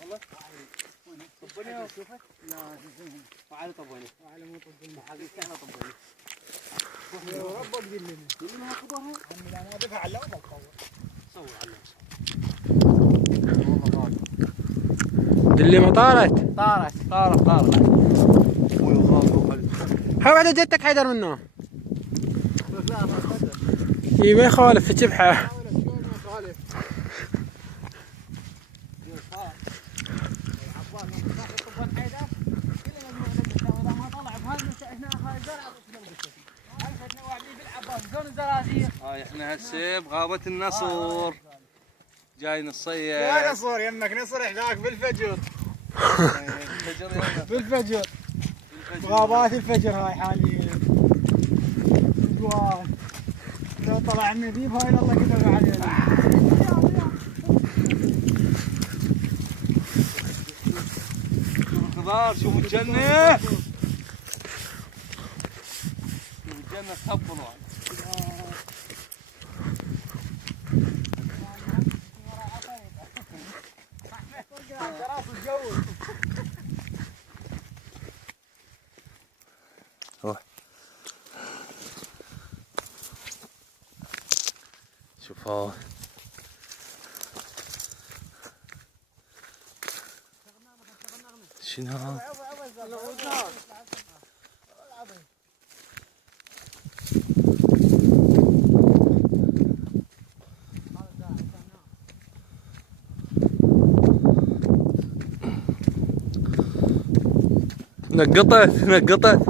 والله طبوني شوفه لا وعلى طبوني وعلى مو طبوني حاجه كان طبوني ربك دلني ما كبرها عمي انا ادفع على ما تصور صور على دلي ما طارت طارت هاي واحدة جتك حيدر منه لا ما قدر اي ما يخالف في جبحة احنا هسه بغابة النصر جاي نصيد يا نصر يمك نصر هناك بالفجر بالفجر بغابات الفجر هاي حاليا لو طلع من ذيب هاي الله كتب علينا شوف الخضار شوف الجنة الجنة تهبلوا روح شوف ها شنو ها نقطت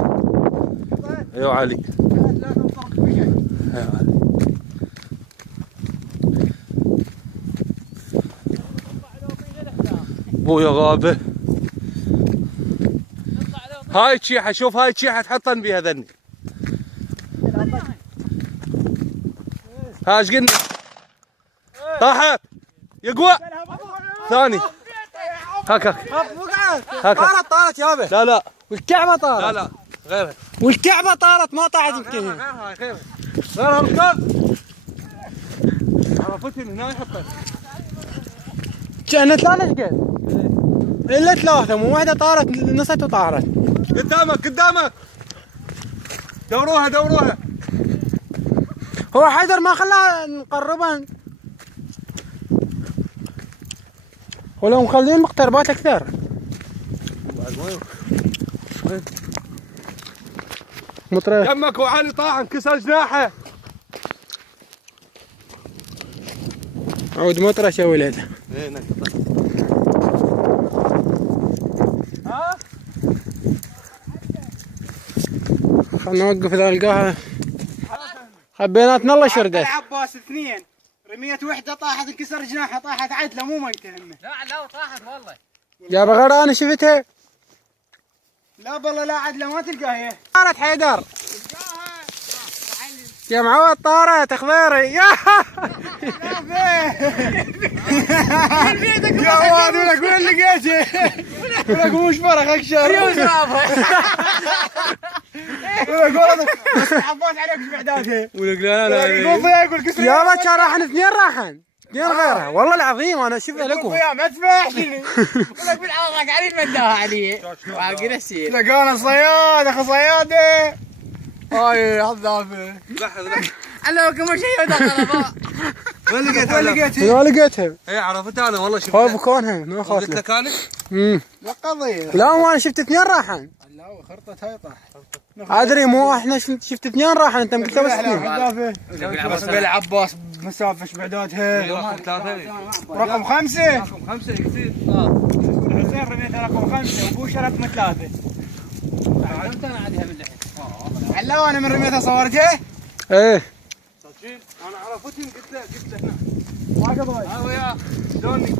ايوه علي ايوه علي بويا غابة هاي تشيحة شوف هاي تشيحة تحطن بيها ذني ها ايش قلنا طاحت يقوى ثاني هاك طارت يابا لا والكعبة طارت لا غيرها والكعبة طارت ما طاحت يمكن غيرها الكل عرفتني هنا يحطها كأنها ثلاثة شقد الا ثلاثة مو واحدة طارت نصت وطارت قدامك دوروها هو حيدر ما خلاها نقربها ولو مخلين مقتربات اكثر مطرح يمك وعلي طاح انكسر جناحه عود مطرش يا ولد ها خلنا نوقف اذا نلقاها خبيناتنا الله شردت عباس اثنين رميت وحده طاحت انكسر جناحها طاحت عدله مو ما يتهمه لا طاحت والله يا بغير انا شفتها لا بالله لا عدله ما تلقاها طارت حيدر يا معود طارت اخباري يا يا واد ولك وين لقيته؟ ولك مو شبرك اكشر ولك والله عباس عليك ايش بعداتها ولك لا يقول ضيق والكسر يابا كان راحن اثنين راحن اثنين غيرها والله العظيم انا شفتها لكم يا ما تفاحشني ولك بالعراق قاعدين مداها عليه وعاقين السير لقانا صياد اخي صياده هاي حذافه لحظة علمكم مو شيء ودخل وين وين لقيتها؟ ما لقيتها اي عرفتها انا والله هاي شفتها بكونها ما قلت اخاف لك انا لا قضيه لا ما انا شفت اثنين راحن لا خرطت هاي طاح ادري مو احنا شفت اثنين راحن انت قلت بس اثنين حذافه بالعباس مسافه ايش بعداتها رقم ثلاثة رقم 5 رقم 5 كثير حسين رميتها رقم 5 وبوش رقم 3 علمت انا عليها من لحد علاوه انا من رميتها صورتها ايه صدقين انا عرفتهم قلت له هنا ما قضيت ها وياه شلوني